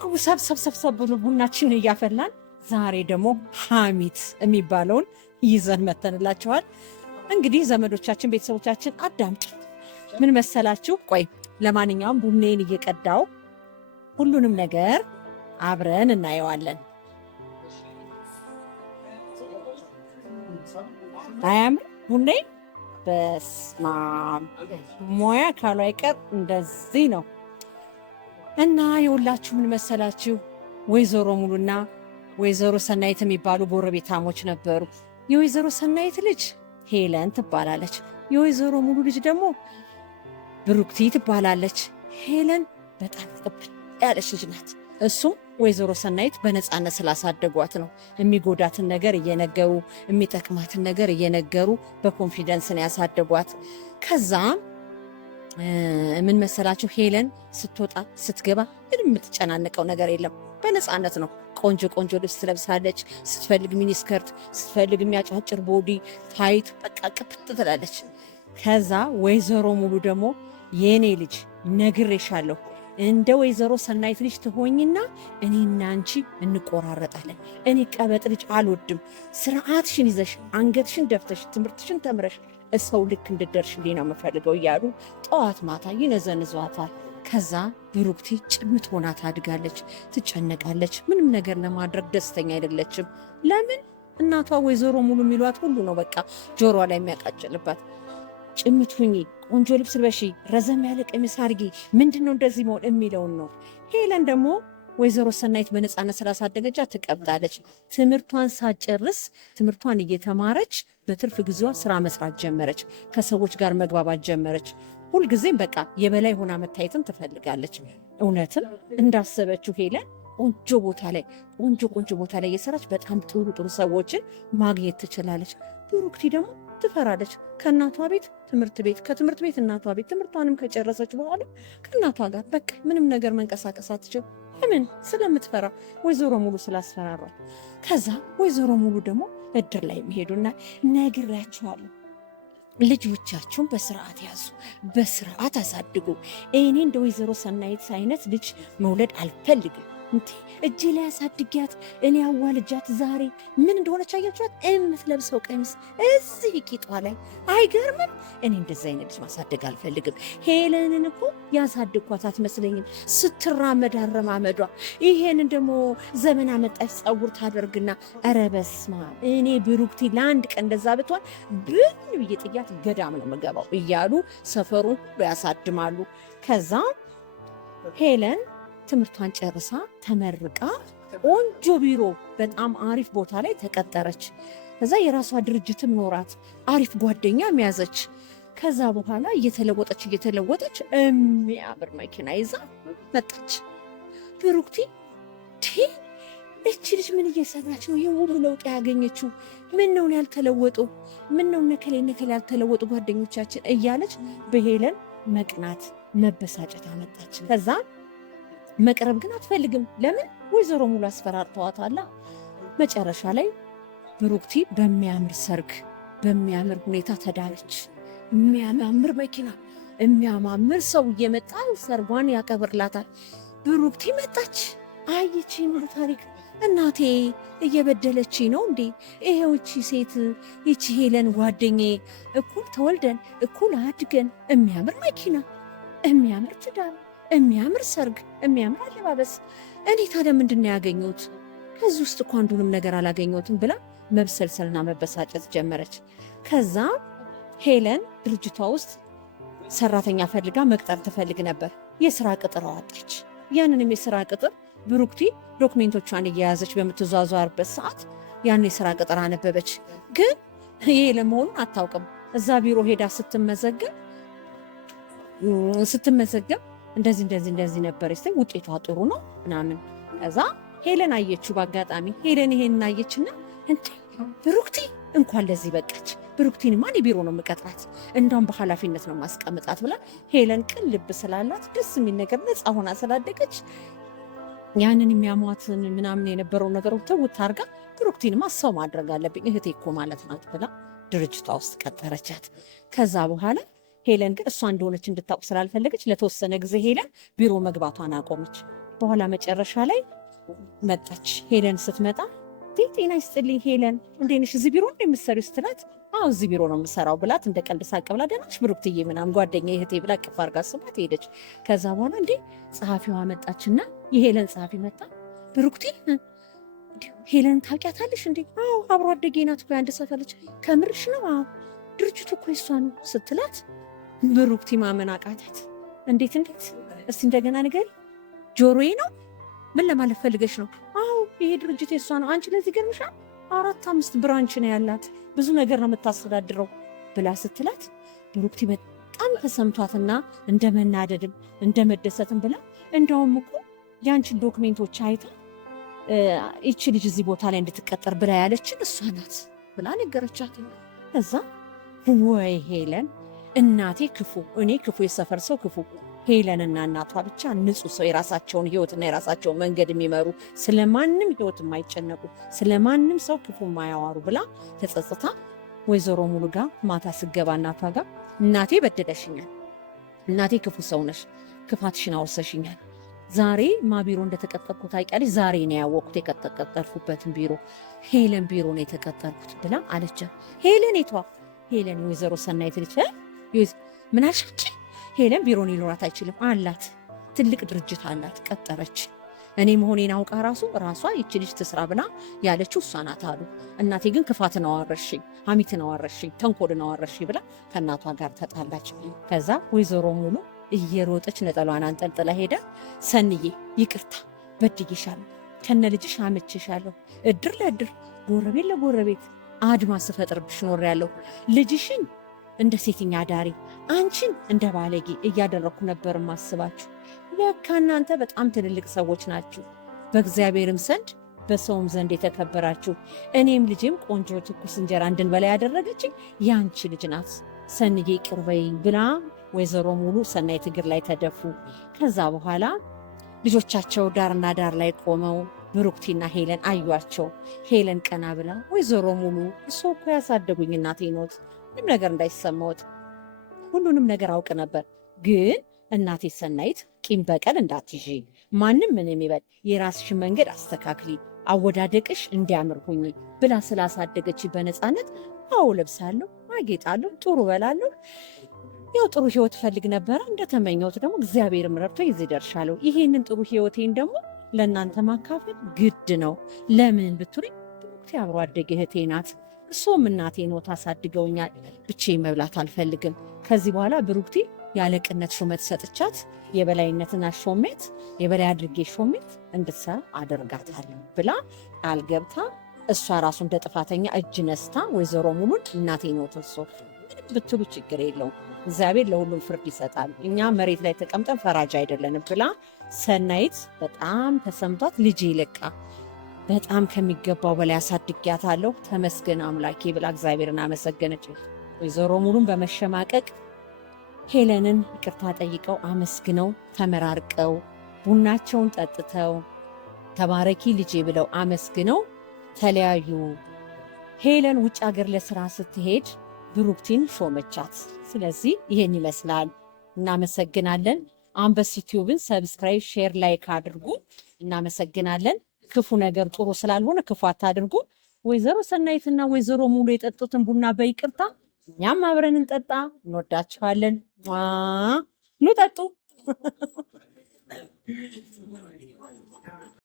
ግቡ ሰብሰብ ብሎ ቡናችን እያፈላን ዛሬ ደግሞ ሐሚት የሚባለውን ይዘን መተንላችኋል። እንግዲህ ዘመዶቻችን፣ ቤተሰቦቻችን አዳምጡ። ምን መሰላችሁ? ቆይ ለማንኛውም ቡኔን እየቀዳው ሁሉንም ነገር አብረን እናየዋለን። አያምር ቡኔ? በስመ አብ ሙያ ካሉ አይቀር እንደዚህ ነው። እና የሁላችሁ ምን መሰላችሁ? ወይዘሮ ሙሉና ወይዘሮ ሰናይት የሚባሉ ጎረቤታሞች ነበሩ። የወይዘሮ ሰናይት ልጅ ሄለን ትባላለች። የወይዘሮ ሙሉ ልጅ ደግሞ ብሩክቲ ትባላለች። ሄለን በጣም ቅብጥ ያለች ልጅ ናት። እሱም ወይዘሮ ሰናይት በነፃነት ስላሳደጓት ነው። የሚጎዳትን ነገር እየነገሩ የሚጠቅማትን ነገር እየነገሩ በኮንፊደንስ ነው ያሳደጓት። ከዛም ምን መሰላችሁ? ሄለን ስትወጣ ስትገባ ምንም የምትጨናነቀው ነገር የለም። በነፃነት ነው። ቆንጆ ቆንጆ ልብስ ትለብሳለች። ስትፈልግ ሚኒስከርት፣ ስትፈልግ የሚያጫጭር ቦዲ ታይት፣ በቃ ቅብጥ ትላለች። ከዛ ወይዘሮ ሙሉ ደግሞ የኔ ልጅ ነግሬሻለሁ፣ እንደ ወይዘሮ ሰናይት ልጅ ትሆኝና እኔና አንቺ እንቆራረጣለን። እኔ ቀበጥ ልጅ አልወድም። ስርዓትሽን ይዘሽ አንገትሽን ደፍተሽ ትምህርትሽን ተምረሽ ሰው ልክ እንድደርሽልኝ ነው የምፈልገው እያሉ ጠዋት ማታ ይነዘንዟታል። ከዛ ብሩክቲ ጭምት ሆና ታድጋለች፣ ትጨነቃለች። ምንም ነገር ለማድረግ ደስተኛ አይደለችም። ለምን? እናቷ ወይዘሮ ሙሉ የሚሏት ሁሉ ነው በቃ ጆሮ ላይ የሚያቃጭልባት። ጭምት ሁኚ፣ ቆንጆ ልብስ ልበሺ፣ ረዘም ያለ ቀሚስ አድርጊ፣ ምንድነው እንደዚህ መሆን የሚለውን ነው። ሄለን ደግሞ ወይዘሮ ሰናይት በነፃነት ስላሳደገቻት ትቀብጣለች። ትምህርቷን ሳጨርስ ትምህርቷን እየተማረች በትርፍ ጊዜዋ ስራ መስራት ጀመረች። ከሰዎች ጋር መግባባት ጀመረች። ሁልጊዜም በቃ የበላይ ሆና መታየትን ትፈልጋለች። እውነትም እንዳሰበችው ሄለን ቆንጆ ቦታ ላይ የሰራች በጣም ጥሩ ሰዎችን ማግኘት ትችላለች። ብሩክቲ ደግሞ ትፈራለች። ከእናቷ ቤት ትምህርት ቤት፣ ከትምህርት ቤት እናቷ ቤት። ትምህርቷንም ከጨረሰች በኋላ ከእናቷ ጋር በቃ ምንም ነገር መንቀሳቀስ አትችል። ለምን? ስለምትፈራ። ወይዘሮ ሙሉ ስላስፈራሯል። ከዛ ወይዘሮ ሙሉ ደግሞ እድር ላይ የሚሄዱና ነግሬያችኋለሁ፣ ልጆቻችሁን በስርዓት ያዙ፣ በስርዓት አሳድጉ። እኔ እንደ ወይዘሮ ሰናይት አይነት ልጅ መውለድ አልፈልግም። እንዴ እጄ ላይ አሳድጊያት እኔ አዋልጃት ዛሬ ምን እንደሆነች አያችኋት? የምትለብሰው ቀሚስ እዚህ ቂጧ ላይ አይገርምም? እኔ እንደዚህ አይነት ልጅ ማሳደግ አልፈልግም። ሄለንን እኮ ያሳድግኳት አትመስለኝም። ስትራመድ አረማመዷ፣ ይሄንን ደግሞ ዘመን አመጣች ጸጉር ታደርግና፣ ኧረ በስመ አብ እኔ ብሩክቲ ለአንድ ቀን እንደዛ ብትሆን ብን ብዬ ጥያት ገዳም ነው የምገባው እያሉ ሰፈሩን ያሳድማሉ። ከዛ ሄለን ትምህርቷን ጨርሳ ተመርቃ ቆንጆ ቢሮ በጣም አሪፍ ቦታ ላይ ተቀጠረች። ከዛ የራሷ ድርጅትም ኖራት፣ አሪፍ ጓደኛ ያዘች። ከዛ በኋላ እየተለወጠች የሚያምር መኪና ይዛ መጣች። ብሩክቲ እቺ ልጅ ምን እየሰራች ነው? ይህ ሁሉ ለውጥ ያገኘችው ምን ነው ያልተለወጡ? ምን ነው ነከሌ ያልተለወጡ ጓደኞቻችን እያለች በሄለን መቅናት መበሳጨት አመጣች። ከዛ መቅረብ ግን አትፈልግም። ለምን? ወይዘሮ ሙሉ አስፈራርተዋታል። መጨረሻ ላይ ብሩክቲ በሚያምር ሰርግ በሚያምር ሁኔታ ተዳረች። የሚያማምር መኪና፣ የሚያማምር ሰው እየመጣ ሰርጓን ያከብርላታል። ብሩክቲ መጣች፣ አየች ሙሉ ታሪክ። እናቴ እየበደለች ነው እንዴ? ይሄውቺ ሴት ይቺ ሄለን ጓደኛዬ እኩል ተወልደን እኩል አድገን የሚያምር መኪና፣ የሚያምር ትዳር፣ የሚያምር ሰርግ፣ የሚያምር አለባበስ፣ እኔ ታዲያ ምንድን ነው ያገኘሁት? ከዚህ ውስጥ እኮ አንዱንም ነገር አላገኘሁትም ብላ መብሰልሰልና መበሳጨት ጀመረች። ከዛ ሄለን ድርጅቷ ውስጥ ሰራተኛ ፈልጋ መቅጠር ትፈልግ ነበር። የስራ ቅጥር አወጣች። ያንንም የስራ ቅጥር ብሩክቲ ዶክሜንቶቿን እየያዘች በምትዟዟርበት ሰዓት ያን የስራ ቅጥር አነበበች። ግን ይሄ ለመሆኑን አታውቅም። እዛ ቢሮ ሄዳ ስትመዘገብ እንደዚህ ነበር ስ ውጤቷ ጥሩ ነው ምናምን። ከዛ ሄለን አየችው በአጋጣሚ። ሄለን ይሄን አየችና ብሩክቲ እንኳን ለዚህ በቃች፣ ብሩክቲንማ እኔ ቢሮ ነው የምቀጥራት፣ እንደውም በኃላፊነት ነው ማስቀምጣት ብላ ሄለን ቅን ልብ ስላላት ደስ የሚል ነገር ነፃ ሆና ስላደገች ያንን የሚያሟትን ምናምን የነበረው ነገር ተውት አድርጋ ብሩክቲንማ ሰው ማድረግ አለብኝ እህቴ እኮ ማለት ናት ብላ ድርጅቷ ውስጥ ቀጠረቻት። ከዛ በኋላ ሄለን ግን እሷ እንደሆነች እንድታውቅ ስላልፈለገች ለተወሰነ ጊዜ ሄለን ቢሮ መግባቷን አቆመች። በኋላ መጨረሻ ላይ መጣች። ሄለን ስትመጣ ጤና ይስጥልኝ ሄለን እንዴት ነሽ? እዚህ ቢሮ ነው የምትሰሪው ስትላት አዎ እዚህ ቢሮ ነው የምሰራው ብላት እንደ ቀልድ ሳቅ ብላ ደህና ነሽ ብሩክትዬ ምናምን ጓደኛዬ እህቴ ብላ ቅፍ አድርጋ ስማት ሄደች። ከዛ በኋላ እንዴ ጸሐፊዋ መጣችና የሄለን ጸሐፊ መጣ። ብሩክቲ ሄለን ታውቂያታለሽ እንዴ? አዎ አብሮ አደጌ ናት እኮ አንድ ሰፈር ልጅ። ከምርሽ ነው? አዎ ድርጅቱ እኮ የሷ ነው ስትላት ብሩክቲ ማመን አቃታት። እንዴት እስቲ እንደገና ንገሪ። ጆሮዬ ነው? ምን ለማለት ፈልገሽ ነው? አዎ ይሄ ድርጅት የሷ ነው። አንቺ ለዚህ ገርምሻል? 4-5 ብራንች ነው ያላት፣ ብዙ ነገር ነው የምታስተዳድረው ብላ ስትላት ብሩክቲ በጣም ተሰምቷትና እንደ መናደድም እንደ መደሰትም ብላ እንደውም እኮ ያንቺን ዶክሜንቶች አይታ ይቺ ልጅ እዚህ ቦታ ላይ እንድትቀጠር ብላ ያለችን እሷ ናት ብላ ነገረቻት። ከዛ ወይ ሄለን እናቴ ክፉ፣ እኔ ክፉ፣ የሰፈር ሰው ክፉ፣ ሄለንና እናቷ ብቻ ንጹህ ሰው የራሳቸውን ህይወትና የራሳቸውን መንገድ የሚመሩ ስለማንም ህይወት የማይጨነቁ ስለማንም ሰው ክፉ የማያዋሩ ብላ ተጸጽታ ወይዘሮ ሙሉ ጋር ማታ ስገባ እናቷ ጋር እናቴ በደለሽኛል፣ እናቴ ክፉ ሰው ነሽ፣ ክፋትሽን አውርሰሽኛል። ዛሬ ቢሮ እንደተቀጠርኩ ታውቂያለሽ? ዛሬ ነው ያወቅኩት የተቀጠርኩበትን ቢሮ፣ ሄለን ቢሮ ነው የተቀጠርኩት ብላ አለች። ሄለን የቷ? ሄለን ወይዘሮ ሰናይት ልጅ። ምን አልሻች? ሄለን ቢሮን ሊኖራት አይችልም አላት። ትልቅ ድርጅት አላት፣ ቀጠረች። እኔ መሆኔን አውቃ ራሷ ይቺ ልጅ ትስራ ብላ ያለችው እሷ ናት አሉ። እናቴ ግን ክፋትን አዋረሽኝ፣ ሐሜትን አዋረሽኝ፣ ተንኮልን አዋረሽኝ ብላ ከእናቷ ጋር ተጣላች። ከዛ ወይዘሮ ሙሉ እየሮጠች ነጠሏን አንጠልጥላ ሄዳ ሰንዬ ይቅርታ በድዬሻለሁ፣ ከነ ልጅሽ አምቼሻለሁ፣ እድር ለእድር ጎረቤት ለጎረቤት አድማ ስፈጥርብሽ ኖሬያለሁ። ልጅሽን እንደ ሴተኛ አዳሪ አንቺን እንደ ባለጌ እያደረኩ ነበር ማስባችሁ። ለካ እናንተ በጣም ትልልቅ ሰዎች ናችሁ፣ በእግዚአብሔርም ዘንድ በሰውም ዘንድ የተከበራችሁ። እኔም ልጅም ቆንጆ ትኩስ እንጀራ እንድንበላ ያደረገችኝ ያንቺ ልጅ ናት፣ ሰንዬ ይቅር በይኝ ብላ ወይዘሮ ሙሉ ሰናይት እግር ላይ ተደፉ። ከዛ በኋላ ልጆቻቸው ዳርና ዳር ላይ ቆመው ብሩክቲና ሄለን አዩአቸው። ሄለን ቀና ብላ ወይዘሮ ሙሉ እሱ እኮ ያሳደጉኝ እናቴ ኖት፣ ምንም ነገር እንዳይሰማዎት ሁሉንም ነገር አውቅ ነበር፣ ግን እናቴ ሰናይት ቂም በቀል እንዳትይዢ፣ ማንም ምን የሚበል የራስሽን መንገድ አስተካክሊ፣ አወዳደቅሽ እንዲያምር ሁኚ ብላ ስላሳደገች በነፃነት አዎ ለብሳለሁ፣ አጌጣለሁ፣ ጥሩ በላለሁ፣ ያው ጥሩ ህይወት ፈልግ ነበረ። እንደተመኘሁት ደግሞ እግዚአብሔርም ረድቶ ይዤ ደርሻለሁ። ይሄንን ጥሩ ህይወቴን ደግሞ ለእናንተ ማካፈል ግድ ነው። ለምን ብትሉኝ ብሩክቲ አብሮ አደግ እህቴ ናት፣ እሱም እናቴ ነው፣ ታሳድገውኛል። ብቻዬን መብላት አልፈልግም። ከዚህ በኋላ ብሩክቲ ያለቅነት ሹመት ሰጥቻት የበላይነትን ሾሜት የበላይ አድርጌ ሾሜት እንድትሰራ አደርጋታለሁ ብላ ቃል ገብታ እሷ ራሱ እንደ ጥፋተኛ እጅ ነስታ ወይዘሮ ሙሉን እናቴ ነው ተሶ ምንም ብትሉ ችግር የለውም እግዚአብሔር ለሁሉም ፍርድ ይሰጣል፣ እኛ መሬት ላይ ተቀምጠን ፈራጅ አይደለንም ብላ ሰናይት በጣም ተሰምቷት ልጅ ይለቃ በጣም ከሚገባው በላይ አሳድጊያታለሁ ተመስገን አምላኬ ብላ እግዚአብሔርን አመሰገነች። ወይዘሮ ሙሉን በመሸማቀቅ ሄለንን ይቅርታ ጠይቀው አመስግነው ተመራርቀው ቡናቸውን ጠጥተው ተባረኪ ልጄ ብለው አመስግነው ተለያዩ። ሄለን ውጭ ሀገር ለስራ ስትሄድ ብሩክቲን ሾመቻት። ስለዚህ ይሄን ይመስላል። እናመሰግናለን። አንበሳ ዩቲዩብን ሰብስክራይብ፣ ሼር፣ ላይክ አድርጉ። እናመሰግናለን። ክፉ ነገር ጥሩ ስላልሆነ ክፉ አታድርጉ። ወይዘሮ ሰናይትና ወይዘሮ ሙሉ የጠጡትን ቡና በይቅርታ እኛም አብረን እንጠጣ። እንወዳችኋለን። ኑ ጠጡ።